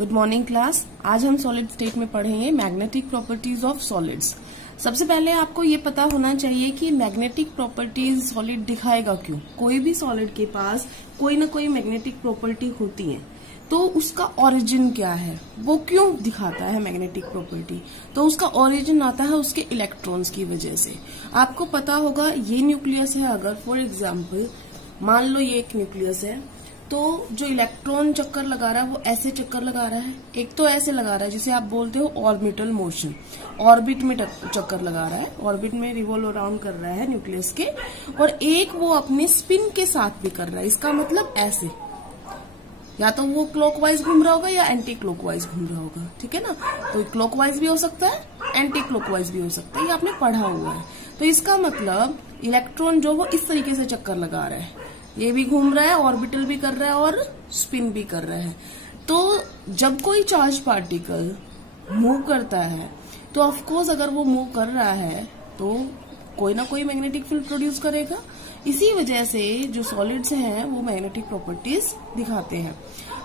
Good morning class. आज हम solid state में पढ़ेंगे मैग्नेटिक प्रॉपर्टीज ऑफ सॉलिड्स। सबसे पहले आपको ये पता होना चाहिए कि मैग्नेटिक प्रॉपर्टीज सॉलिड दिखाएगा क्यों। कोई भी सॉलिड के पास कोई ना कोई मैग्नेटिक प्रॉपर्टी होती है, तो उसका ओरिजिन क्या है, वो क्यों दिखाता है मैग्नेटिक प्रॉपर्टी। तो उसका ओरिजिन आता है उसके इलेक्ट्रॉन्स की वजह से। आपको पता होगा ये न्यूक्लियस है, अगर फॉर एग्जाम्पल मान लो ये एक न्यूक्लियस है, तो जो इलेक्ट्रॉन चक्कर लगा रहा है वो ऐसे चक्कर लगा रहा है, एक तो ऐसे लगा रहा है जिसे आप बोलते हो ऑर्बिटल मोशन, ऑर्बिट में चक्कर लगा रहा है, ऑर्बिट में रिवॉल्व अराउंड कर रहा है न्यूक्लियस के, और एक वो अपने स्पिन के साथ भी कर रहा है। इसका मतलब ऐसे, या तो वो क्लॉकवाइज घूम रहा होगा या एंटी क्लॉकवाइज घूम रहा होगा, ठीक है ना। तो क्लॉकवाइज भी हो सकता है, एंटी क्लॉकवाइज भी हो सकता है, ये आपने पढ़ा हुआ है। तो इसका मतलब इलेक्ट्रॉन जो वो इस तरीके से चक्कर लगा रहा है, ये भी घूम रहा है, ऑर्बिटल भी कर रहा है और स्पिन भी कर रहा है। तो जब कोई चार्ज पार्टिकल मूव करता है, तो ऑफकोर्स अगर वो मूव कर रहा है तो कोई ना कोई मैग्नेटिक फील्ड प्रोड्यूस करेगा। इसी वजह से जो सॉलिड्स हैं वो मैग्नेटिक प्रॉपर्टीज दिखाते हैं।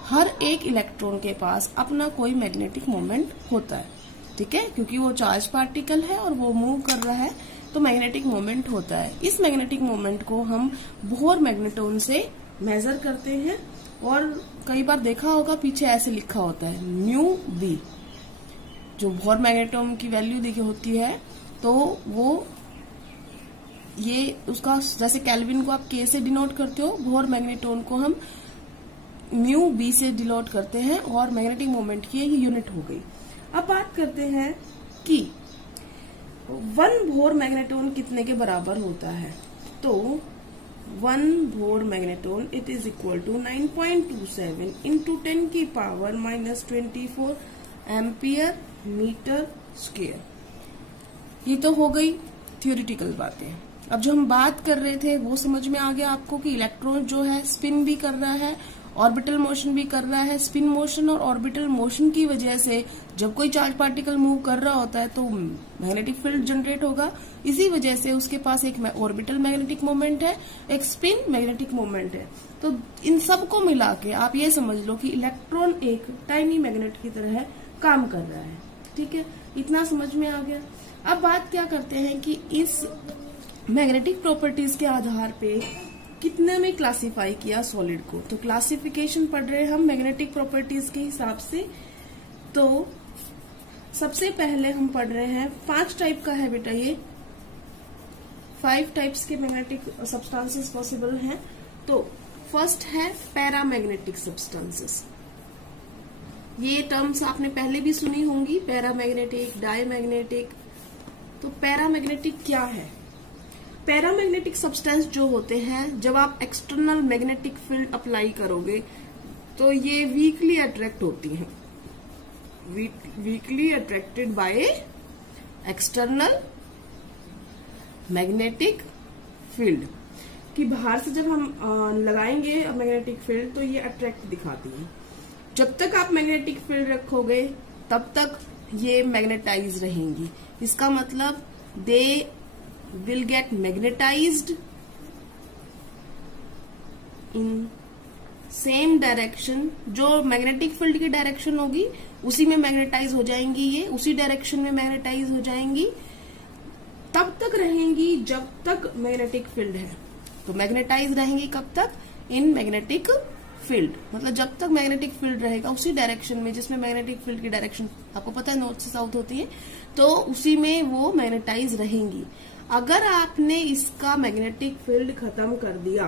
हर एक इलेक्ट्रॉन के पास अपना कोई मैग्नेटिक मोमेंट होता है, ठीक है, क्योंकि वो चार्ज पार्टिकल है और वो मूव कर रहा है, तो मैग्नेटिक मोमेंट होता है। इस मैग्नेटिक मोमेंट को हम बोहर मैग्नेटोन से मेजर करते हैं, और कई बार देखा होगा पीछे ऐसे लिखा होता है म्यू वी। जो बोहर मैग्नेटोन की वैल्यू देखी होती है, तो वो ये उसका, जैसे केल्विन को आप के से डिनोट करते हो, बोहर मैग्नेटोन को हम म्यू बी से डिनोट करते हैं, और मैग्नेटिक मोमेंट की ये यूनिट हो गई। अब बात करते हैं कि 1 बोहर मैग्नेटोन कितने के बराबर होता है। तो 1 Bohr magneton it is equal to 9.27 into 10 की पावर -24 एम्पियर मीटर स्क्वायर। ये तो हो गई थियोरिटिकल बातें। अब जो हम बात कर रहे थे वो समझ में आ गया आपको कि इलेक्ट्रॉन जो है स्पिन भी कर रहा है, ऑर्बिटल मोशन भी कर रहा है। स्पिन मोशन और ऑर्बिटल मोशन की वजह से जब कोई चार्ज पार्टिकल मूव कर रहा होता है तो मैग्नेटिक फील्ड जनरेट होगा। इसी वजह से उसके पास एक ऑर्बिटल मैग्नेटिक मोमेंट है, एक स्पिन मैग्नेटिक मोमेंट है। तो इन सबको मिला के आप ये समझ लो कि इलेक्ट्रॉन एक टाइनी मैग्नेट की तरह काम कर रहा है, ठीक है। इतना समझ में आ गया। अब बात क्या करते हैं कि इस मैग्नेटिक प्रॉपर्टीज के आधार पे कितने में क्लासिफाई किया सॉलिड को। तो क्लासिफिकेशन पढ़ रहे हैं हम मैग्नेटिक प्रॉपर्टीज के हिसाब से। तो सबसे पहले हम पढ़ रहे हैं 5 टाइप का है बेटा, ये 5 टाइप्स के मैग्नेटिक सब्सटेंसेस पॉसिबल हैं। तो फर्स्ट है पैरामैग्नेटिक सब्सटेंसेस। ये टर्म्स आपने पहले भी सुनी होंगी, पैरामैग्नेटिक, डायमैग्नेटिक। तो पैरामैग्नेटिक क्या है? पैरामैग्नेटिक सब्सटेंस जो होते हैं, जब आप एक्सटर्नल मैग्नेटिक फील्ड अप्लाई करोगे तो ये वीकली अट्रैक्ट होती हैं, weekly attracted by external magnetic field. कि बाहर से जब हम लगाएंगे मैग्नेटिक फील्ड तो ये अट्रैक्ट दिखाती है। जब तक आप मैग्नेटिक फील्ड रखोगे तब तक ये मैग्नेटाइज रहेंगी। इसका मतलब दे will get magnetized in same direction। जो मैग्नेटिक फील्ड की डायरेक्शन होगी उसी में मैग्नेटाइज हो जाएंगी, ये उसी डायरेक्शन में मैग्नेटाइज हो जाएंगी। तब तक रहेंगी जब तक मैग्नेटिक फील्ड है। तो मैग्नेटाइज रहेंगी कब तक? इन मैग्नेटिक फील्ड, मतलब जब तक मैग्नेटिक फील्ड रहेगा उसी डायरेक्शन में जिसमें मैग्नेटिक फील्ड की डायरेक्शन आपको पता है नॉर्थ से साउथ होती है, तो उसी में वो मैग्नेटाइज रहेंगी। अगर आपने इसका मैग्नेटिक फील्ड खत्म कर दिया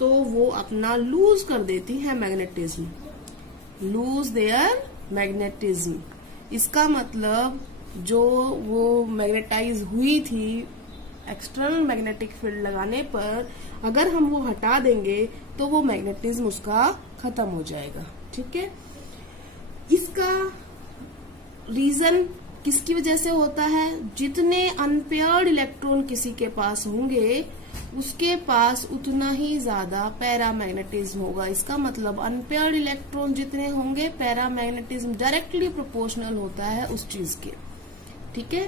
तो वो अपना लूज कर देती है मैग्नेटिज्म, लूज देयर मैग्नेटिज्म। इसका मतलब जो वो मैग्नेटाइज हुई थी एक्सटर्नल मैग्नेटिक फील्ड लगाने पर, अगर हम वो हटा देंगे तो वो मैग्नेटिज्म उसका खत्म हो जाएगा, ठीक है। इसका रीजन किसकी वजह से होता है? जितने अनपेयर्ड इलेक्ट्रॉन किसी के पास होंगे उसके पास उतना ही ज्यादा पैरामैग्नेटिज्म होगा। इसका मतलब अनपेयर्ड इलेक्ट्रॉन जितने होंगे, पैरामैग्नेटिज्म डायरेक्टली प्रोपोर्शनल होता है उस चीज के, ठीक है।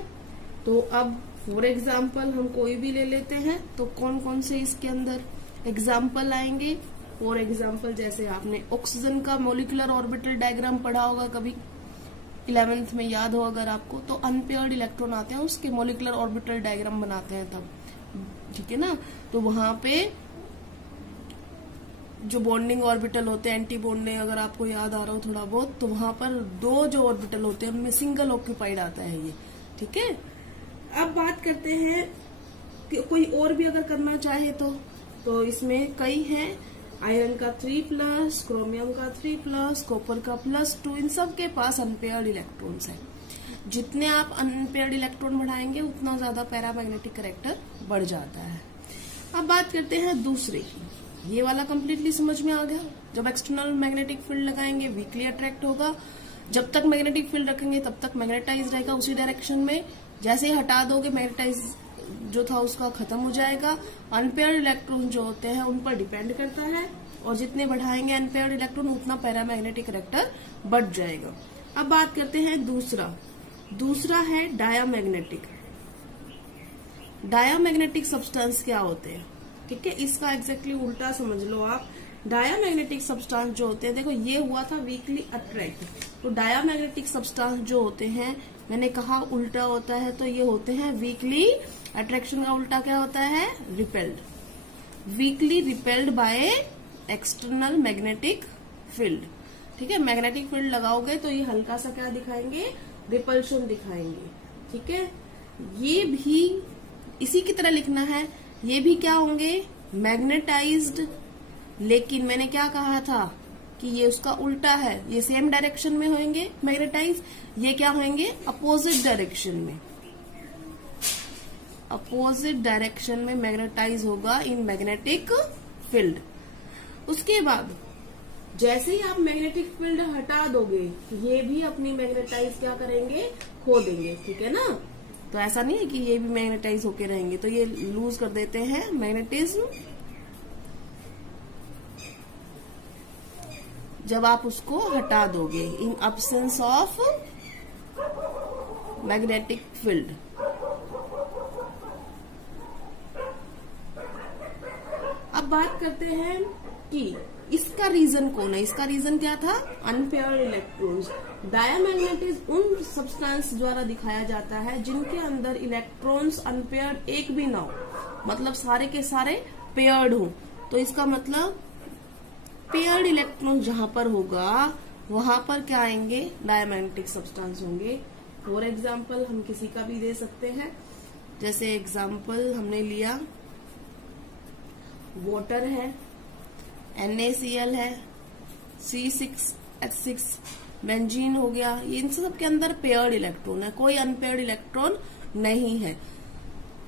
तो अब फॉर एग्जाम्पल हम कोई भी ले लेते हैं, तो कौन कौन से इसके अंदर एग्जाम्पल आएंगे? फॉर एग्जाम्पल जैसे आपने ऑक्सीजन का मॉलिक्यूलर ऑर्बिटल डायग्राम पढ़ा होगा कभी 11th में, याद हो अगर आपको, तो अनपेयर्ड इलेक्ट्रॉन आते हैं उसके मॉलिक्यूलर ऑर्बिटल डायग्राम बनाते हैं तब, ठीक है ना। तो वहां पे जो बॉन्डिंग ऑर्बिटल होते हैं, एंटी बॉन्डिंग अगर आपको याद आ रहा हो थोड़ा बहुत, तो वहां पर 2 जो ऑर्बिटल होते हैं उनमें सिंगल ऑक्यूपाइड आता है ये, ठीक है। अब बात करते हैं कि कोई और भी अगर करना चाहे तो इसमें कई हैं, आयरन का 3+, क्रोमियम का 3+, कॉपर का +2, इन सब के पास अनपेयर्ड इलेक्ट्रॉन्स हैं। जितने आप अनपेयर्ड इलेक्ट्रॉन बढ़ाएंगे उतना ज्यादा पैरामैग्नेटिक कैरेक्टर बढ़ जाता है। अब बात करते हैं दूसरे की। ये वाला कंप्लीटली समझ में आ गया। जब एक्सटर्नल मैग्नेटिक फील्ड लगाएंगे वीकली अट्रैक्ट होगा, जब तक मैग्नेटिक फील्ड रखेंगे तब तक मैग्नेटाइज रहेगा उसी डायरेक्शन में, जैसे ही हटा दोगे मैग्नेटाइज जो था उसका खत्म हो जाएगा। अनपेयर्ड इलेक्ट्रॉन जो होते हैं उन पर डिपेंड करता है, और जितने बढ़ाएंगे अनपेयर्ड इलेक्ट्रॉन उतना पैरामैग्नेटिक कैरेक्टर बढ़ जाएगा। अब बात करते हैं दूसरा है डायामैग्नेटिक। डायामैग्नेटिक सब्सटेंस क्या होते हैं, ठीक है, इसका एग्जैक्टली उल्टा समझ लो आप। डायामैग्नेटिक सब्सटेंस जो होते हैं, देखो ये हुआ था वीकली अट्रैक्ट, तो डायामैग्नेटिक सब्सटेंस जो होते हैं मैंने कहा उल्टा होता है, तो ये होते हैं वीकली अट्रैक्शन का उल्टा क्या होता है, repelled. Weekly repelled by external magnetic field, ठीक है। मैग्नेटिक फील्ड लगाओगे तो ये हल्का सा क्या दिखाएंगे, रिपल्शन दिखाएंगे, ठीक है। ये भी इसी की तरह लिखना है, ये भी क्या होंगे, मैग्नेटाइज्ड, लेकिन मैंने क्या कहा था कि ये उसका उल्टा है, ये सेम डायरेक्शन में होंगे मैग्नेटाइज, ये क्या होंगे, अपोजिट डायरेक्शन में। अपोजिट डायरेक्शन में मैग्नेटाइज होगा इन मैग्नेटिक फील्ड। उसके बाद जैसे ही आप मैग्नेटिक फील्ड हटा दोगे, ये भी अपनी मैग्नेटाइज क्या करेंगे, खो देंगे, ठीक है ना। तो ऐसा नहीं है कि ये भी मैग्नेटाइज होके रहेंगे, तो ये लूज कर देते हैं मैग्नेटिज्म जब आप उसको हटा दोगे, इन अब्सेंस ऑफ मैग्नेटिक फील्ड। अब बात करते हैं कि इसका रीजन कौन है। इसका रीजन क्या था, अनपेयर्ड इलेक्ट्रॉन्स। डायामैग्नेटिज्म उन सब्सटेंस द्वारा दिखाया जाता है जिनके अंदर इलेक्ट्रॉन्स अनपेयर्ड एक भी ना हो, मतलब सारे के सारे पेयर्ड हो। तो इसका मतलब पेयर्ड इलेक्ट्रॉन जहां पर होगा वहां पर क्या आएंगे, डायामैग्नेटिक सब्सटेंस होंगे। फॉर एग्जाम्पल हम किसी का भी दे सकते हैं, जैसे एग्जाम्पल हमने लिया वाटर है, NaCl है, C6H6, बेंजीन हो गया, इन सब के अंदर पेयर्ड इलेक्ट्रॉन है, कोई अनपेयर्ड इलेक्ट्रॉन नहीं है।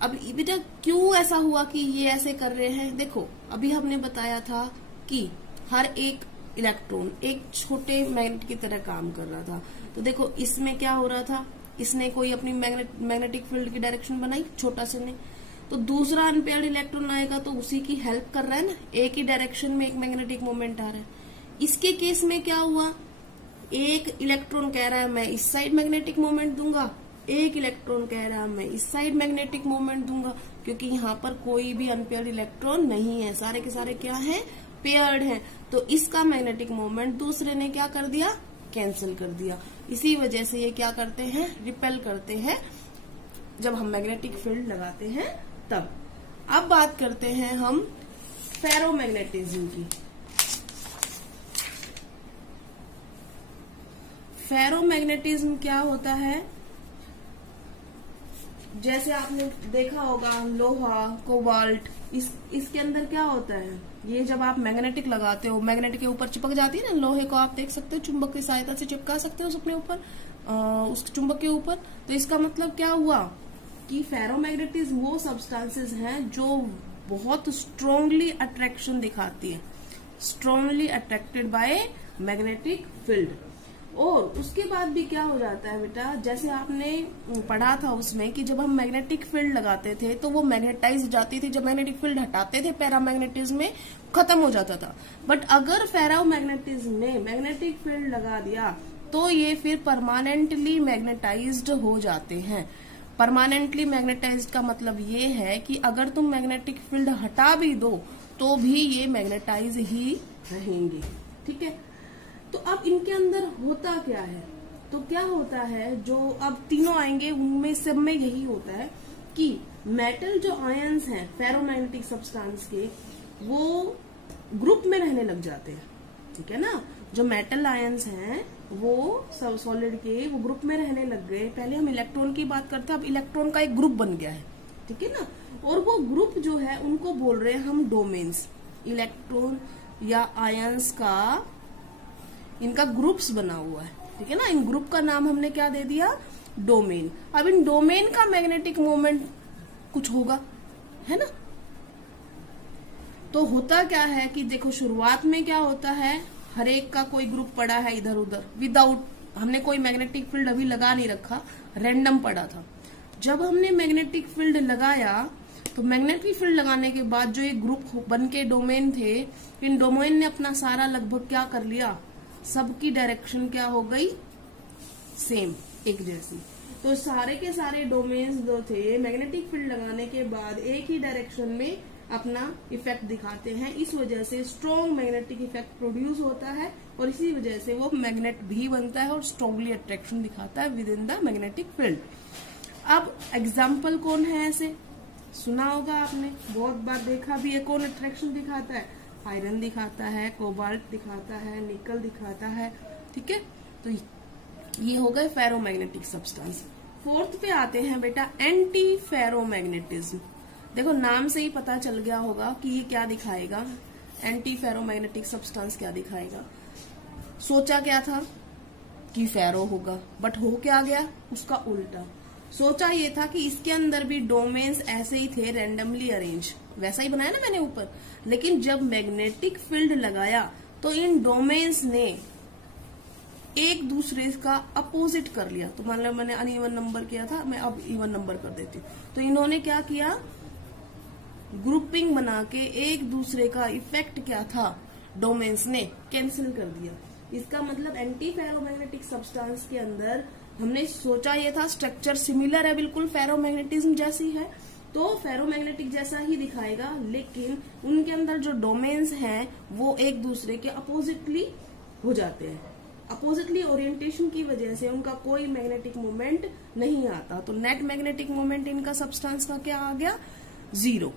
अब बेटा क्यों ऐसा हुआ कि ये ऐसे कर रहे हैं, देखो अभी हमने बताया था कि हर एक इलेक्ट्रॉन एक छोटे मैग्नेट की तरह काम कर रहा था। तो देखो इसमें क्या हो रहा था, इसने कोई अपनी मैग्नेटिक फील्ड की डायरेक्शन बनाई छोटा से ने, तो दूसरा अनपेयर्ड इलेक्ट्रॉन आएगा तो उसी की हेल्प कर रहा है ना, एक ही डायरेक्शन में एक मैग्नेटिक मोमेंट आ रहा है। इसके केस में क्या हुआ, एक इलेक्ट्रॉन कह रहा है मैं इस साइड मैग्नेटिक मोमेंट दूंगा, एक इलेक्ट्रॉन कह रहा है मैं इस साइड मैग्नेटिक मोमेंट दूंगा, क्योंकि यहाँ पर कोई भी अनपेयर्ड इलेक्ट्रॉन नहीं है, सारे के सारे क्या है, पेयर्ड है। तो इसका मैग्नेटिक मोमेंट दूसरे ने क्या कर दिया, कैंसिल कर दिया। इसी वजह से ये क्या करते हैं, रिपेल करते हैं जब हम मैग्नेटिक फील्ड लगाते हैं तब। अब बात करते हैं हम फेरोमैग्नेटिज्म की। फेरोमैग्नेटिज्म क्या होता है, जैसे आपने देखा होगा लोहा, कोबाल्ट, इसके अंदर क्या होता है, ये जब आप मैग्नेटिक लगाते हो, मैग्नेट के ऊपर चिपक जाती है ना, लोहे को आप देख सकते हो चुंबक की सहायता से चिपका सकते हो अपने ऊपर, उस चुंबक के ऊपर। तो इसका मतलब क्या हुआ कि फेरोमैग्नेटिज्म वो सब्सटेंसेस हैं जो बहुत स्ट्रांगली अट्रैक्शन दिखाती है, strongly attracted by magnetic field. और उसके बाद भी क्या हो जाता है बेटा, जैसे आपने पढ़ा था उसमें कि जब हम मैग्नेटिक फील्ड लगाते थे तो वो मैग्नेटाइज हो जाती थी, जब मैग्नेटिक फील्ड हटाते थे पैरामैग्नेटिज्म में खत्म हो जाता था। बट अगर फेरोमैग्नेटिज्म में मैग्नेटिक फील्ड लगा दिया तो ये फिर परमानेंटली मैग्नेटाइज्ड हो जाते हैं। परमानेंटली मैग्नेटाइज्ड का मतलब ये है कि अगर तुम मैग्नेटिक फील्ड हटा भी दो तो भी ये मैग्नेटाइज ही रहेंगे। ठीक है, तो अब इनके अंदर होता क्या है, तो क्या होता है, जो अब तीनों आएंगे उनमें सब में यही होता है कि मेटल जो आयंस हैं फेरोमैग्नेटिक सब्सटेंस के, वो ग्रुप में रहने लग जाते हैं। ठीक है ना, जो मेटल आयंस हैं वो सब सॉलिड के वो ग्रुप में रहने लग गए। पहले हम इलेक्ट्रॉन की बात करते हैं, अब इलेक्ट्रॉन का एक ग्रुप बन गया है। ठीक है ना, और वो ग्रुप जो है उनको बोल रहे हैं हम डोमेन्स। इलेक्ट्रॉन या आयंस का इनका ग्रुप्स बना हुआ है। ठीक है ना, इन ग्रुप का नाम हमने क्या दे दिया, डोमेन। अब इन डोमेन का मैग्नेटिक मोमेंट कुछ होगा, है ना। तो होता क्या है कि देखो शुरुआत में क्या होता है, हर एक का कोई ग्रुप पड़ा है इधर उधर, विदाउट हमने कोई मैग्नेटिक फील्ड अभी लगा नहीं रखा, रैंडम पड़ा था। जब हमने मैग्नेटिक फील्ड लगाया तो मैग्नेटिक फील्ड लगाने के बाद जो ये ग्रुप बन के डोमेन थे, इन डोमेन ने अपना सारा लगभग क्या कर लिया, सबकी डायरेक्शन क्या हो गई, सेम, एक जैसी। तो सारे के सारे डोमेन्स जो थे मैग्नेटिक फील्ड लगाने के बाद एक ही डायरेक्शन में अपना इफेक्ट दिखाते हैं। इस वजह से स्ट्रॉन्ग मैग्नेटिक इफेक्ट प्रोड्यूस होता है और इसी वजह से वो मैग्नेट भी बनता है और स्ट्रॉन्गली अट्रैक्शन दिखाता है with in the magnetic field. अब एग्जाम्पल कौन है, ऐसे सुना होगा आपने, बहुत बार देखा भी है। कौन अट्रैक्शन दिखाता है, आयरन दिखाता है, कोबाल्ट दिखाता है, निकल दिखाता है। ठीक है, तो ये हो गए फेरोमैग्नेटिक सब्सटेंस। फोर्थ पे आते हैं बेटा एंटी फेरोमैग्नेटिज्म। देखो नाम से ही पता चल गया होगा कि ये क्या दिखाएगा, एंटी फेरोमैग्नेटिक सब्सटेंस क्या दिखाएगा। सोचा क्या था कि फेरो होगा, बट हो क्या गया, उसका उल्टा। सोचा ये था कि इसके अंदर भी डोमेन्स ऐसे ही थे, रैंडमली अरेंज, वैसा ही बनाया ना मैंने ऊपर। लेकिन जब मैग्नेटिक फील्ड लगाया तो इन डोमेन्स ने एक दूसरे का अपोजिट कर लिया। तो मान लो मैंने अनइवन नंबर किया था, मैं अब इवन नंबर कर देती हूँ। तो इन्होंने क्या किया, ग्रुपिंग बना के एक दूसरे का इफेक्ट क्या था, डोमेन्स ने कैंसिल कर दिया। इसका मतलब एंटी फेरोमैग्नेटिक सब्सटेंस के अंदर हमने सोचा ये था स्ट्रक्चर सिमिलर है, बिल्कुल फेरोमैग्नेटिज्म जैसी है, तो फेरोमैग्नेटिक जैसा ही दिखाएगा, लेकिन उनके अंदर जो डोमेन्स हैं वो एक दूसरे के अपोजिटली हो जाते हैं। अपोजिटली ओरिएंटेशन की वजह से उनका कोई मैग्नेटिक मोमेंट नहीं आता। तो नेट मैग्नेटिक मोमेंट इनका सब्सटेंस का क्या आ गया, 0।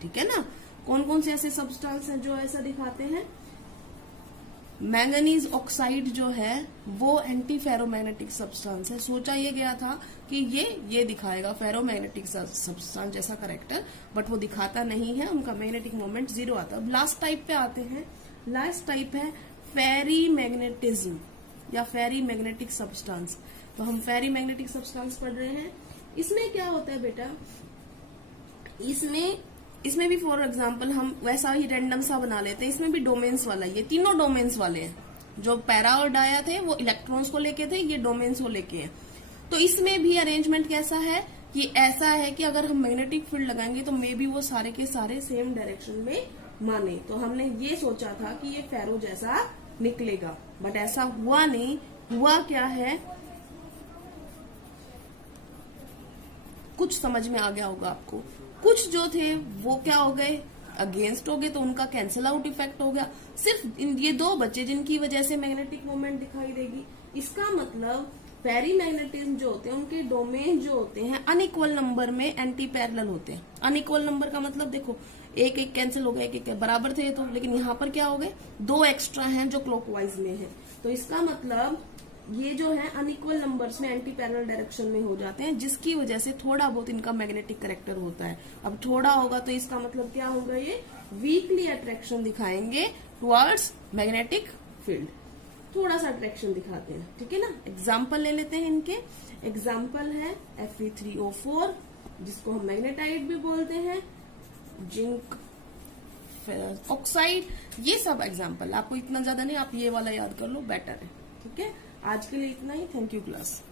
ठीक है ना। कौन कौन से ऐसे सब्सटेंस हैं जो ऐसा दिखाते हैं, मैंगनीज ऑक्साइड जो है वो एंटी फेरोमैग्नेटिक सब्सटेंस है। सोचा ये गया था कि ये दिखाएगा फेरोमैग्नेटिक सब्सटेंस जैसा करेक्टर, बट वो दिखाता नहीं है, उनका मैग्नेटिक मोमेंट 0 आता है। लास्ट टाइप पे आते हैं, लास्ट टाइप है फेरी मैग्नेटिज्म या फेरी मैग्नेटिक सब्सटेंस। तो हम फेरी मैग्नेटिक सब्सटेंस पढ़ रहे हैं। इसमें क्या होता है बेटा, इसमें भी फॉर एग्जांपल हम वैसा ही रैंडम सा बना लेते हैं। इसमें भी डोमेन्स वाला, ये तीनों डोमेन्स वाले हैं। जो पैरा और डाया थे वो इलेक्ट्रॉन्स को लेके थे, ये डोमेन्स को लेके हैं। तो इसमें भी अरेंजमेंट कैसा है कि ऐसा है कि अगर हम मैग्नेटिक फील्ड लगाएंगे तो मे बी वो सारे के सारे सेम डायरेक्शन में माने। तो हमने ये सोचा था कि ये फेरो जैसा निकलेगा, बट ऐसा हुआ नहीं। हुआ क्या है, कुछ समझ में आ गया होगा आपको। कुछ जो थे वो क्या हो गए, अगेंस्ट हो गए, तो उनका कैंसिल आउट इफेक्ट हो गया। सिर्फ ये 2 बचे जिनकी वजह से मैग्नेटिक मोमेंट दिखाई देगी। इसका मतलब फेरी मैग्नेटिज्म जो होते हैं उनके डोमेन जो होते हैं अनइक्वल नंबर में एंटी पैरेलल होते हैं। अनइक्वल नंबर का मतलब देखो एक एक कैंसिल हो गया, एक एक बराबर थे तो, लेकिन यहाँ पर क्या हो गए, 2 एक्स्ट्रा हैं जो क्लॉकवाइज में है। तो इसका मतलब ये जो है अनइक्वल नंबर्स में एंटी पैरेलल डायरेक्शन में हो जाते हैं, जिसकी वजह से थोड़ा बहुत इनका मैग्नेटिक करेक्टर होता है। अब थोड़ा होगा तो इसका मतलब क्या होगा, ये वीकली अट्रैक्शन दिखाएंगे टुवर्ड्स मैग्नेटिक फील्ड, थोड़ा सा अट्रैक्शन दिखाते हैं। ठीक है ना। एग्जाम्पल ले लेते हैं इनके। एग्जाम्पल है Fe3O4 जिसको हम मैग्नेटाइट भी बोलते हैं, जिंक ऑक्साइड, ये सब एग्जाम्पल। आपको इतना ज्यादा नहीं, आप ये वाला याद कर लो, बेटर है। ठीक है, आज के लिए इतना ही। Thank you class.